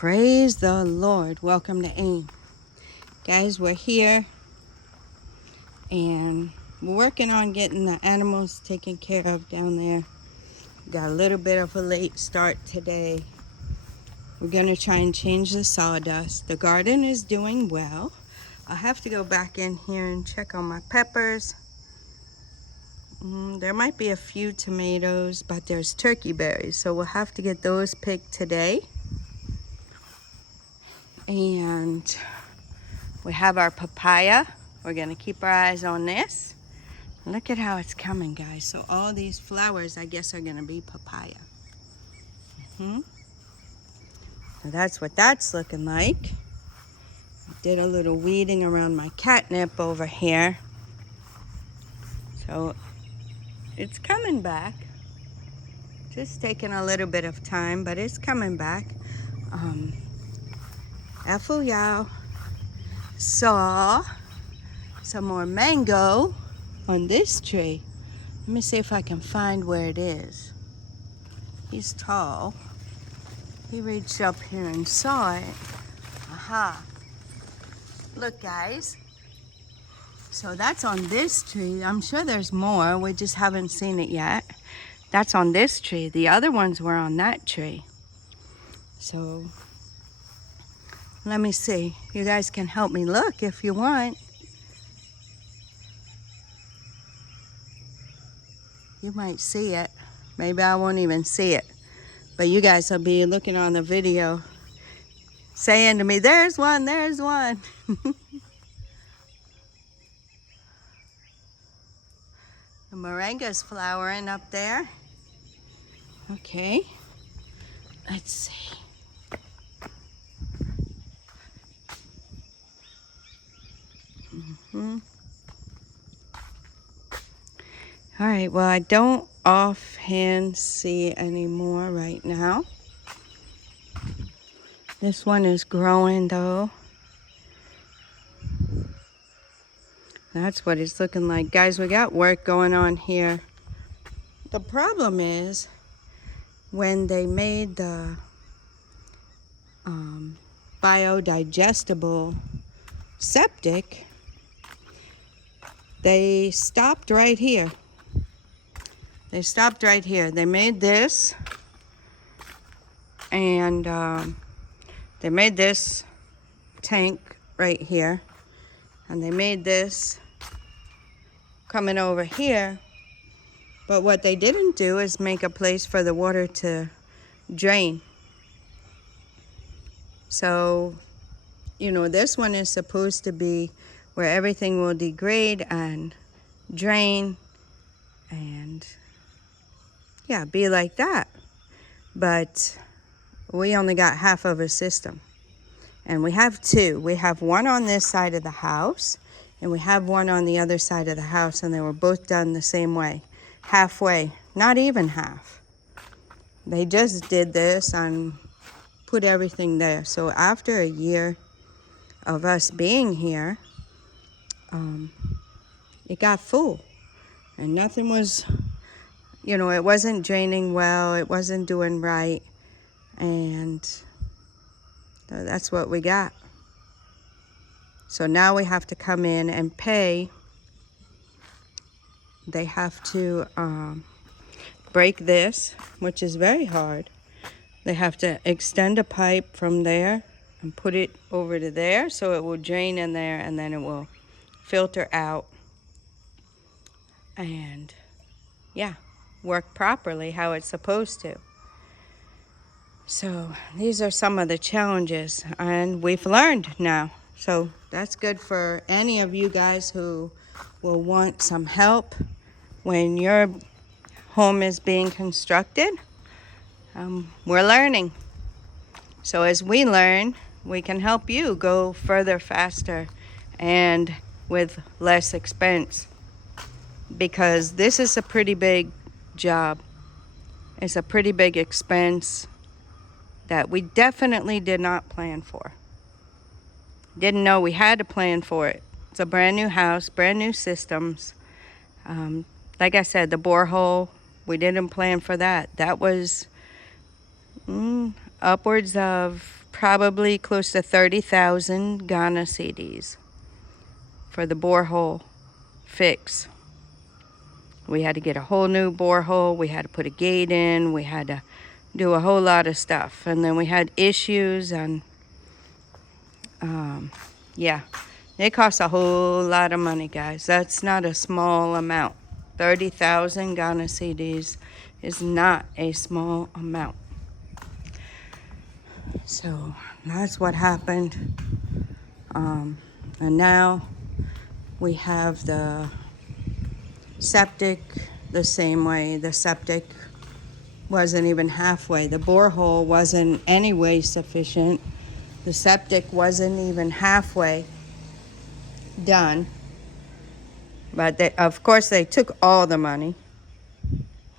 Praise the Lord. Welcome to AIM. Guys, we're here and we're working on getting the animals taken care of down there. Got a little bit of a late start today. We're going to try and change the sawdust. The garden is doing well. I'll have to go back in here and check on my peppers. There might be a few tomatoes, but there's turkey berries, so we'll have to get those picked today. And we have our papaya. We're gonna keep our eyes on this. Look at how it's coming, guys. So all these flowers, I guess, are gonna be papaya. So that's what that's looking like. Did a little weeding around my catnip over here. So it's coming back. Just taking a little bit of time, but it's coming back. Ethel Yao saw some more mango on this tree. Let me see if I can find where it is. He's tall. He reached up here and saw it. Aha. Look, guys. So that's on this tree. I'm sure there's more. We just haven't seen it yet. That's on this tree. The other ones were on that tree. So let me see. You guys can help me look if you want. You might see it. Maybe I won't even see it. But you guys will be looking on the video saying to me, there's one, there's one. The moringa's flowering up there. Okay. Let's see. All right, well, I don't offhand see any more right now. This one is growing though. That's what it's looking like. Guys, we got work going on here. The problem is when they made the biodigestible septic, they stopped right here. They stopped right here. They made this, and they made this tank right here, and they made this coming over here. But what they didn't do is make a place for the water to drain. So, you know, this one is supposed to be where everything will degrade and drain and yeah, be like that. But we only got half of a system. And we have two. We have one on this side of the house, and we have one on the other side of the house, and they were both done the same way. Halfway, not even half. They just did this and put everything there. So after a year of us being here, it got full. And nothing was, you know, it wasn't draining well. It wasn't doing right. And that's what we got. So now we have to come in and pay. They have to break this, which is very hard. They have to extend a pipe from there and put it over to there so it will drain in there, and then it will filter out and yeah, work properly how it's supposed to. So these are some of the challenges, and we've learned now. So that's good for any of you guys who will want some help when your home is being constructed. We're learning. So as we learn, we can help you go further faster and with less expense, because this is a pretty big job. It's a pretty big expense that we definitely did not plan for. Didn't know we had to plan for it. It's a brand new house, brand new systems. Like I said, the borehole, we didn't plan for that. That was upwards of probably close to 30,000 Ghana cedis for the borehole fix. We had to get a whole new borehole. We had to put a gate in. We had to do a whole lot of stuff. And then we had issues, and yeah, it costs a whole lot of money, guys. That's not a small amount. 30,000 Ghana cedis is not a small amount. So that's what happened. And now we have the septic the same way. The septic wasn't even halfway. The borehole wasn't anyway sufficient. The septic wasn't even halfway done. But they, of course, they took all the money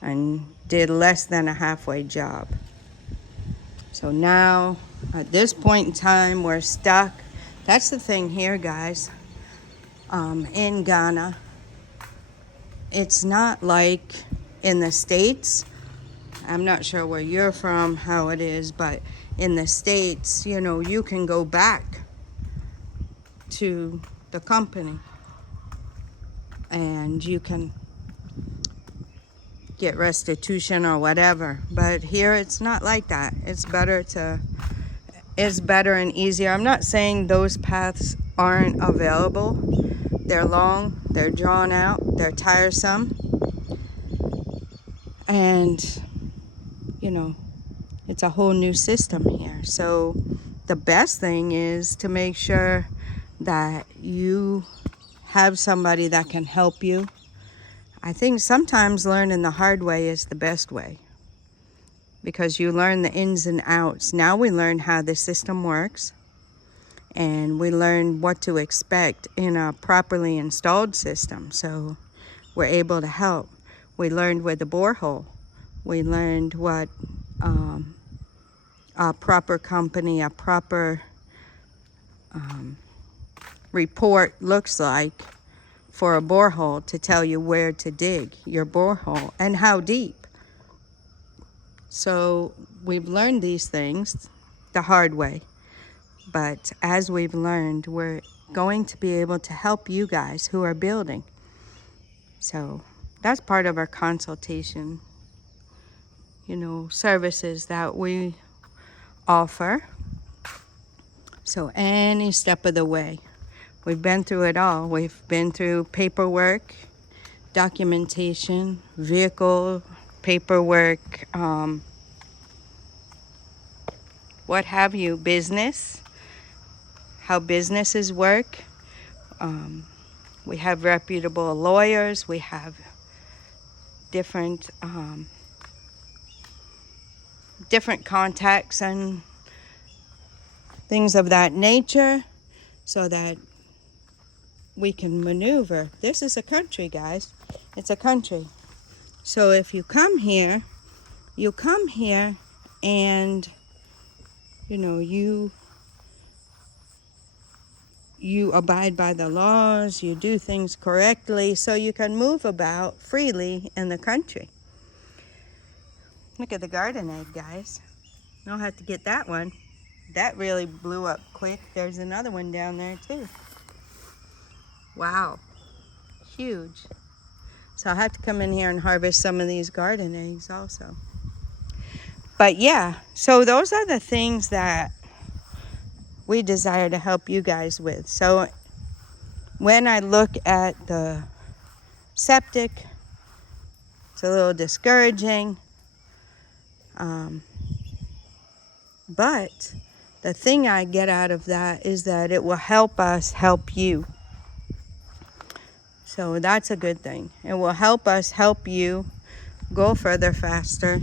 and did less than a halfway job. So now, at this point in time, we're stuck. That's the thing here, guys. In Ghana, it's not like in the States. I'm not sure where you're from, how it is, but in the States, you know, you can go back to the company and you can get restitution or whatever. But here it's not like that. It's better and easier. I'm not saying those paths aren't available. They're long, they're drawn out, they're tiresome. And, you know, it's a whole new system here. So the best thing is to make sure that you have somebody that can help you. I think sometimes learning the hard way is the best way, because you learn the ins and outs. Now we learn how the system works, and we learn what to expect in a properly installed system. So we're able to help. We learned with the borehole. We learned what a proper company, a proper report looks like for a borehole, to tell you where to dig your borehole and how deep. So we've learned these things the hard way. But as we've learned, we're going to be able to help you guys who are building. So that's part of our consultation, you know, services that we offer. So any step of the way, we've been through it all. We've been through paperwork, documentation, vehicle paperwork, what have you, business, how businesses work. We have reputable lawyers. We have different contacts and things of that nature, so that we can maneuver. This is a country, guys. It's a country. So if you come here and, you know, you abide by the laws, you do things correctly, so you can move about freely in the country. Look at the garden egg, guys. I'll have to get that one. That really blew up quick. There's another one down there too. Wow, huge. So I'll have to come in here and harvest some of these garden eggs also. But yeah, so those are the things that we desire to help you guys with. So when I look at the septic, it's a little discouraging. But the thing I get out of that is that it will help us help you. So that's a good thing. It will help us help you go further faster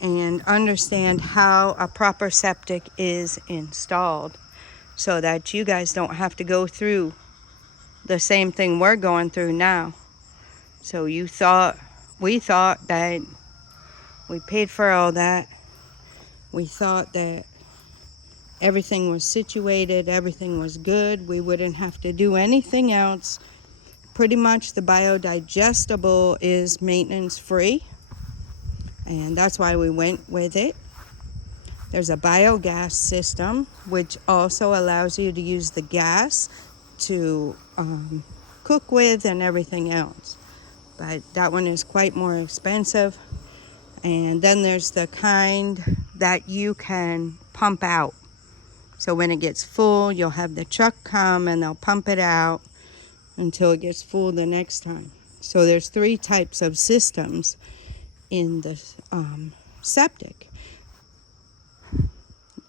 and understand how a proper septic is installed, so that you guys don't have to go through the same thing we're going through now. So we thought that we paid for all that. We thought that everything was situated, everything was good. We wouldn't have to do anything else. Pretty much the biodigestible is maintenance free, and that's why we went with it. There's a biogas system, which also allows you to use the gas to cook with and everything else. But that one is quite more expensive. And then there's the kind that you can pump out. So when it gets full, you'll have the truck come and they'll pump it out until it gets full the next time. So there's 3 types of systems in the septic.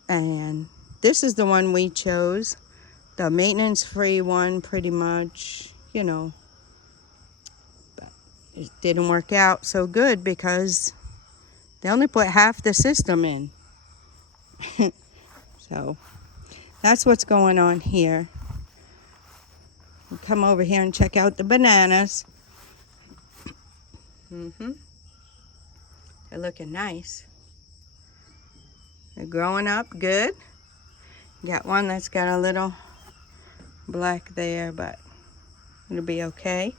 And this is the one we chose. The maintenance-free one, pretty much, you know. But it didn't work out so good because they only put half the system in. So that's what's going on here. We'll come over here and check out the bananas. They're looking nice. They're growing up good. Got one that's got a little black there, but it'll be okay.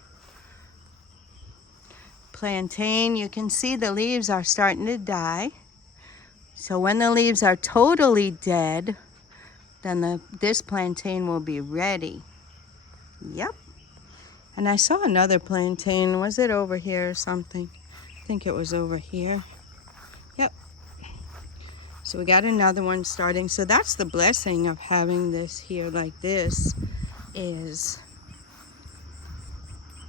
Plantain, you can see the leaves are starting to die. So when the leaves are totally dead, then this plantain will be ready. Yep. And I saw another plantain. Was it over here or something? I think it was over here. Yep. So we got another one starting. So that's the blessing of having this here like this is,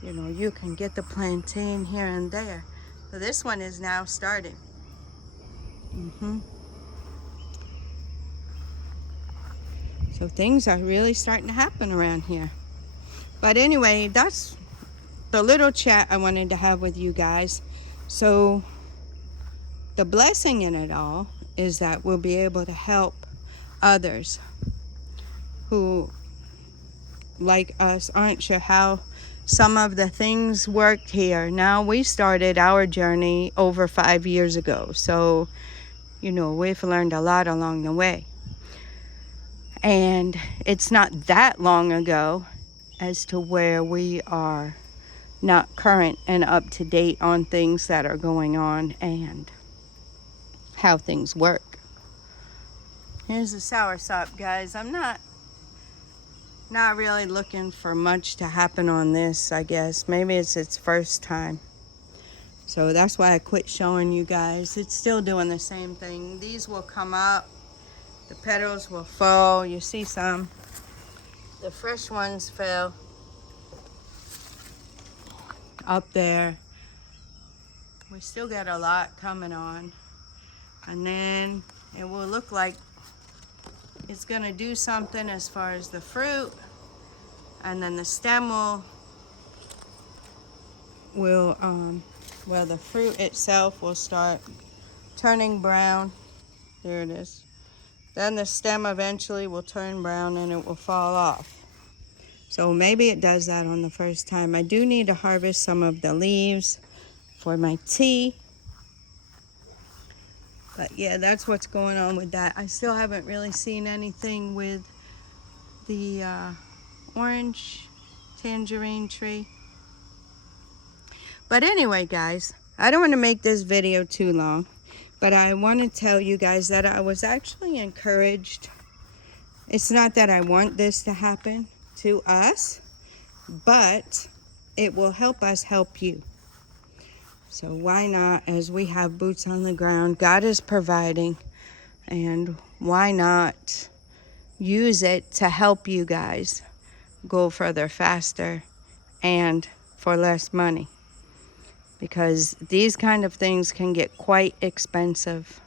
you know, you can get the plantain here and there. So this one is now starting. So things are really starting to happen around here. But anyway, that's the little chat I wanted to have with you guys. So the blessing in it all is that we'll be able to help others who, like us, aren't sure how some of the things worked here. Now, we started our journey over 5 years ago. So, you know, we've learned a lot along the way. And it's not that long ago as to where we are not current and up to date on things that are going on and how things work. Here's the soursop, guys. I'm not really looking for much to happen on this, I guess. Maybe it's its first time. So that's why I quit showing you guys. It's still doing the same thing. These will come up. The petals will fall. You see some. The fresh ones fell up there. We still got a lot coming on. And then it will look like it's going to do something as far as the fruit. And then the stem will the fruit itself will start turning brown. There it is. Then the stem eventually will turn brown and it will fall off. So maybe it does that on the first time. I do need to harvest some of the leaves for my tea. But yeah, that's what's going on with that. I still haven't really seen anything with the orange tangerine tree. But anyway, guys, I don't want to make this video too long. But I want to tell you guys that I was actually encouraged. It's not that I want this to happen to us, but it will help us help you. So why not, as we have boots on the ground, God is providing, and why not use it to help you guys go further faster and for less money? Because these kind of things can get quite expensive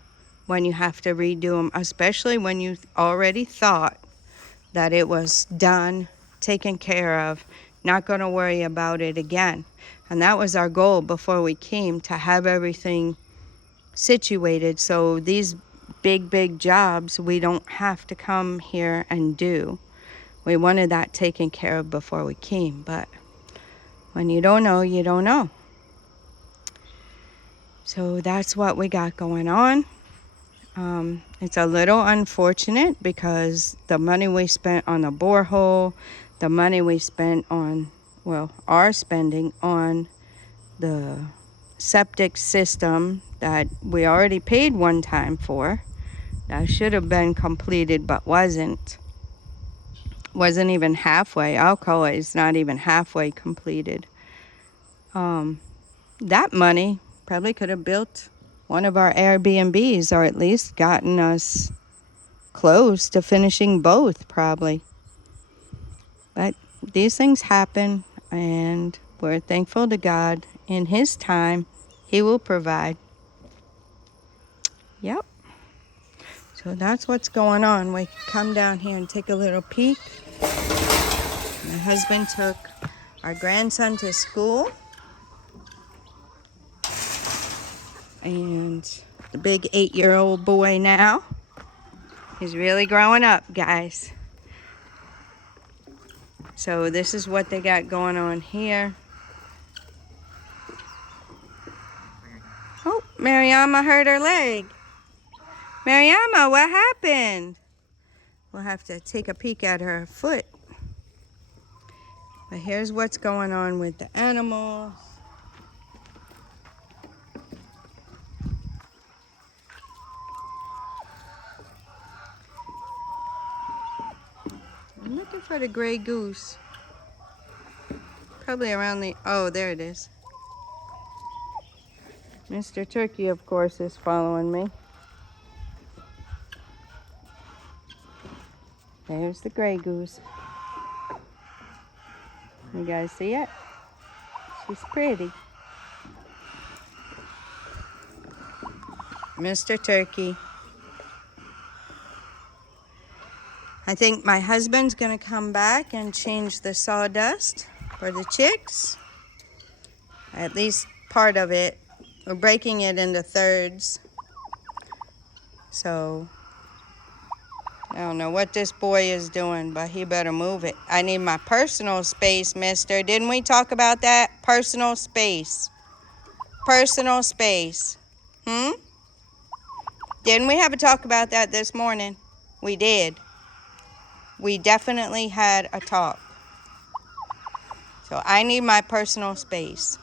when you have to redo them, especially when you already thought that it was done, taken care of, not going to worry about it again. And that was our goal before we came, to have everything situated so these big jobs we don't have to come here and do. We wanted that taken care of before we came, but when you don't know, you don't know. So that's what we got going on. It's a little unfortunate because the money we spent on the borehole, the money we spent on, are spending on the septic system that we already paid one time for. that should have been completed but wasn't even halfway. Alcoa is not even halfway completed. That money probably could have built one of our Airbnbs, or at least gotten us close to finishing both, probably. But these things happen, and we're thankful to God. In His time, He will provide. Yep. So that's what's going on. We come down here and take a little peek. My husband took our grandson to school. And the big 8-year-old boy now. He's really growing up, guys. So this is what they got going on here. Oh, Mariama hurt her leg. Mariama, what happened? We'll have to take a peek at her foot. But here's what's going on with the animals. I'm looking for the gray goose. Probably around the, oh, there it is. Mr. Turkey, of course, is following me. There's the gray goose. You guys see it? She's pretty. Mr. Turkey. I think my husband's gonna come back and change the sawdust for the chicks. At least part of it. We're breaking it into thirds. So I don't know what this boy is doing, but he better move it. I need my personal space, mister. Didn't we talk about that? Personal space. Personal space. Didn't we have a talk about that this morning? We did. We definitely had a talk. So I need my personal space.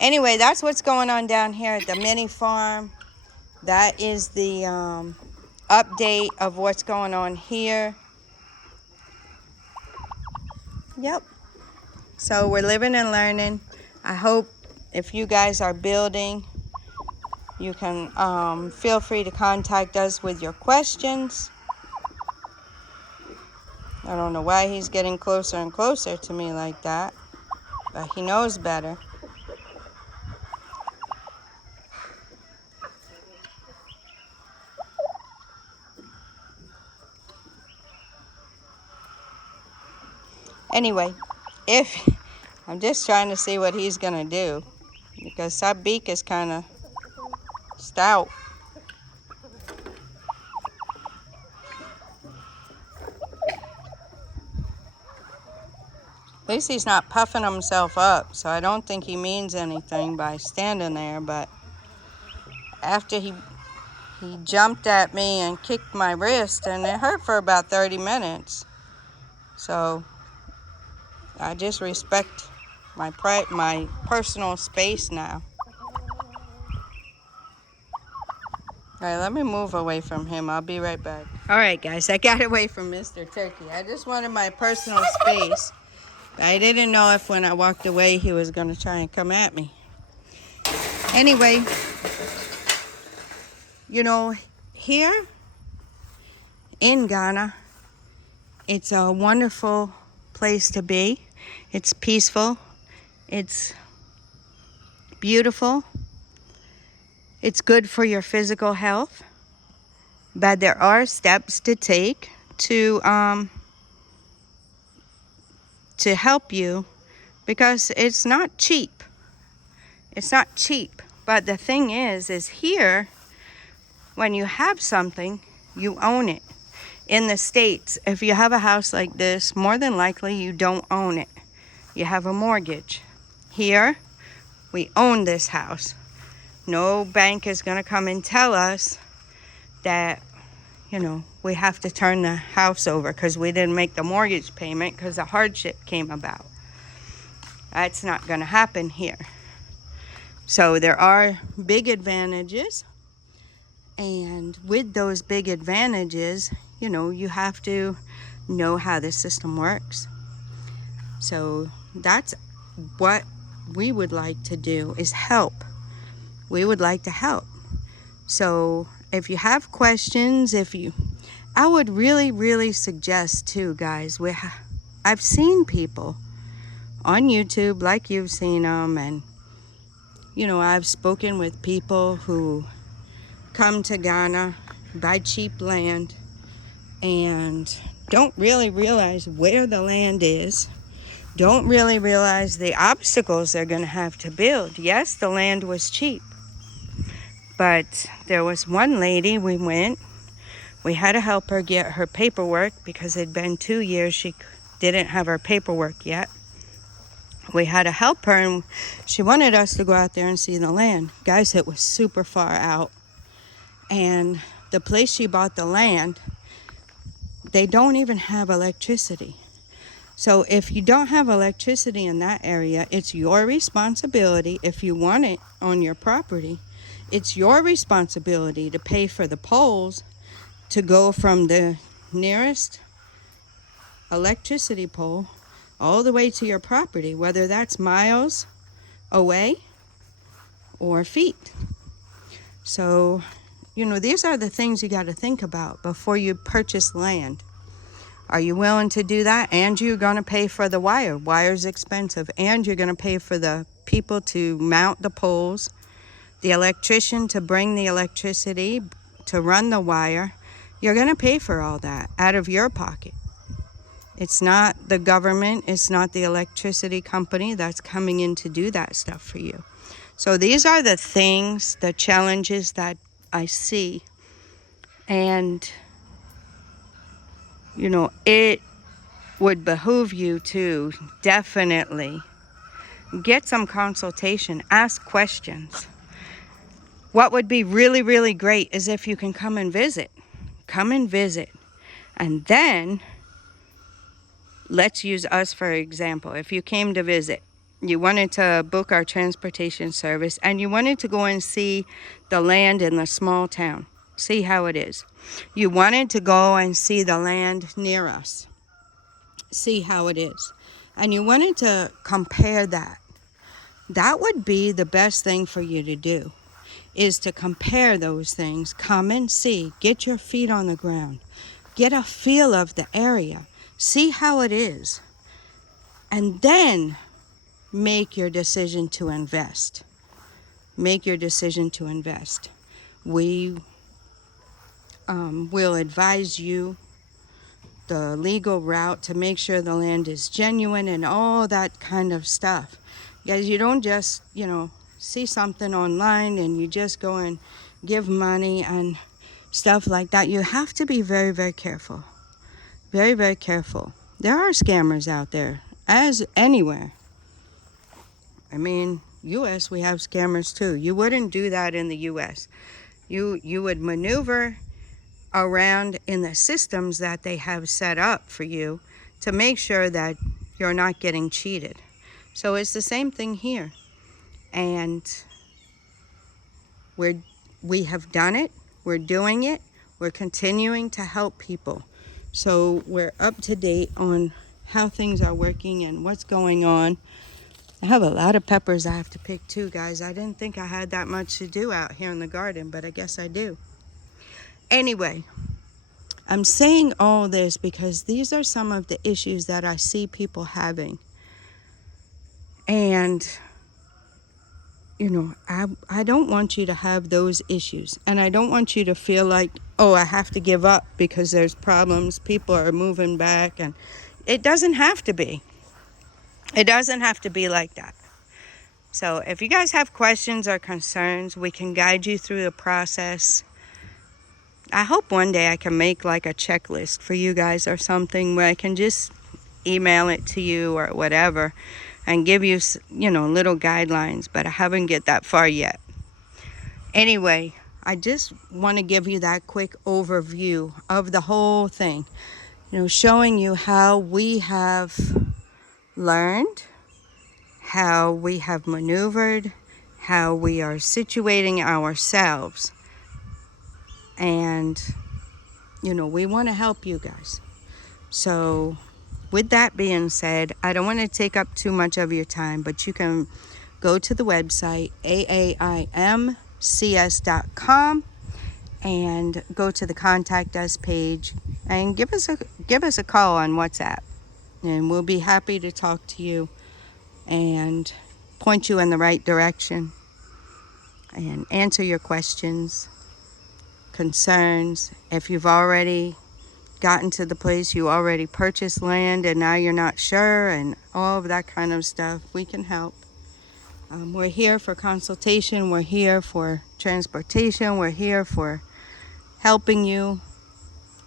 Anyway, that's what's going on down here at the mini farm. That is the update of what's going on here. Yep. So we're living and learning. I hope if you guys are building, you can feel free to contact us with your questions. I don't know why he's getting closer and closer to me like that, but he knows better. Anyway, I'm just trying to see what he's gonna do, because that beak is kind of stout. At least he's not puffing himself up, so I don't think he means anything by standing there. But after he jumped at me and kicked my wrist, and it hurt for about 30 minutes. So I just respect my personal space now. All right, let me move away from him. I'll be right back. All right, guys, I got away from Mr. Turkey. I just wanted my personal space. I didn't know if when I walked away he was going to try and come at me. Anyway, you know, here in Ghana, it's a wonderful place to be. It's peaceful. It's beautiful. It's good for your physical health. But there are steps to take to help you, because it's not cheap. It's not cheap. But the thing is here, when you have something, you own it. In the States, if you have a house like this, more than likely you don't own it. You have a mortgage. Here, we own this house. No bank is going to come and tell us that, you know, we have to turn the house over because we didn't make the mortgage payment because a hardship came about. That's not going to happen here. So there are big advantages, and with those big advantages, you have to know how the system works. So that's what we would like to do, is help. We would like to help. So if you have questions, I would really, really suggest too, guys, I've seen people on YouTube like you've seen them, and I've spoken with people who come to Ghana, buy cheap land, and don't really realize where the land is, don't really realize the obstacles they're going to have to build. Yes, the land was cheap, but there was one lady, we had to help her get her paperwork because it had been 2 years she didn't have her paperwork yet. We had to help her, and she wanted us to go out there and see the land. Guys, it was super far out, and the place she bought the land, they don't even have electricity. So if you don't have electricity in that area, it's your responsibility. If you want it on your property, it's your responsibility to pay for the poles to go from the nearest electricity pole all the way to your property, whether that's miles away or feet. So, these are the things you got to think about before you purchase land. Are you willing to do that? And you're going to pay for the wire. Wire's expensive. And you're going to pay for the people to mount the poles, the electrician to bring the electricity, to run the wire. You're going to pay for all that out of your pocket. It's not the government, it's not the electricity company that's coming in to do that stuff for you. So these are the things, the challenges that I see. And, it would behoove you to definitely get some consultation, ask questions. What would be really, really great is if you can come and visit. Come and visit. And then, let's use us for example. If you came to visit, you wanted to book our transportation service, and you wanted to go and see the land in the small town, see how it is. You wanted to go and see the land near us, see how it is. And you wanted to compare that. That would be the best thing for you to do, is to compare those things. Come and see, get your feet on the ground, get a feel of the area, see how it is, and then make your decision to invest. Make your decision to invest. We will advise you the legal route to make sure the land is genuine and all that kind of stuff. Guys, you don't just, see something online and you just go and give money and stuff like that. You have to be very, very careful. Very, very careful. There are scammers out there, as anywhere. I mean, U.S., we have scammers too. You wouldn't do that in the U.S. You would maneuver around in the systems that they have set up for you to make sure that you're not getting cheated. So it's the same thing here. And we have done it. We're doing it. We're continuing to help people. So we're up to date on how things are working and what's going on. I have a lot of peppers I have to pick too, guys. I didn't think I had that much to do out here in the garden, but I guess I do. Anyway, I'm saying all this because these are some of the issues that I see people having. And, I don't want you to have those issues. And I don't want you to feel like, oh, I have to give up because there's problems. People are moving back. And it doesn't have to be. It doesn't have to be like that. So if you guys have questions or concerns, we can guide you through the process. I hope one day I can make like a checklist for you guys or something where I can just email it to you or whatever and give you, little guidelines, but I haven't get that far yet. Anyway, I just want to give you that quick overview of the whole thing, showing you how we have learned, how we have maneuvered, how we are situating ourselves. And, you know, we want to help you guys. So with that being said, I don't want to take up too much of your time, but you can go to the website, aaimcs.com, and go to the Contact Us page and give us a call on WhatsApp. And we'll be happy to talk to you and point you in the right direction and answer your questions, concerns. If you've already gotten to the place, you already purchased land and now you're not sure, and all of that kind of stuff, we can help. We're here for consultation, we're here for transportation, we're here for helping you,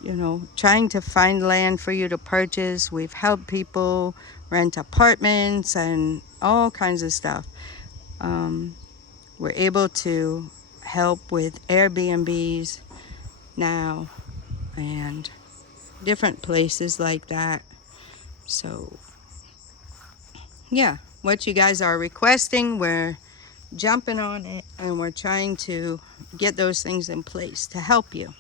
you know, trying to find land for you to purchase. We've helped people rent apartments and all kinds of stuff. We're able to help with Airbnbs now and different places like that. So yeah, what you guys are requesting, we're jumping on it, and we're trying to get those things in place to help you,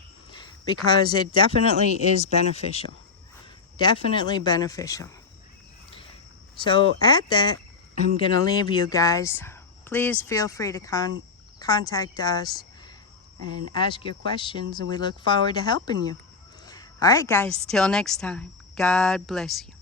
because it definitely is beneficial. Definitely beneficial. So at that, I'm gonna leave you guys. Please feel free to contact us and ask your questions, and we look forward to helping you. All right, guys, till next time. God bless you.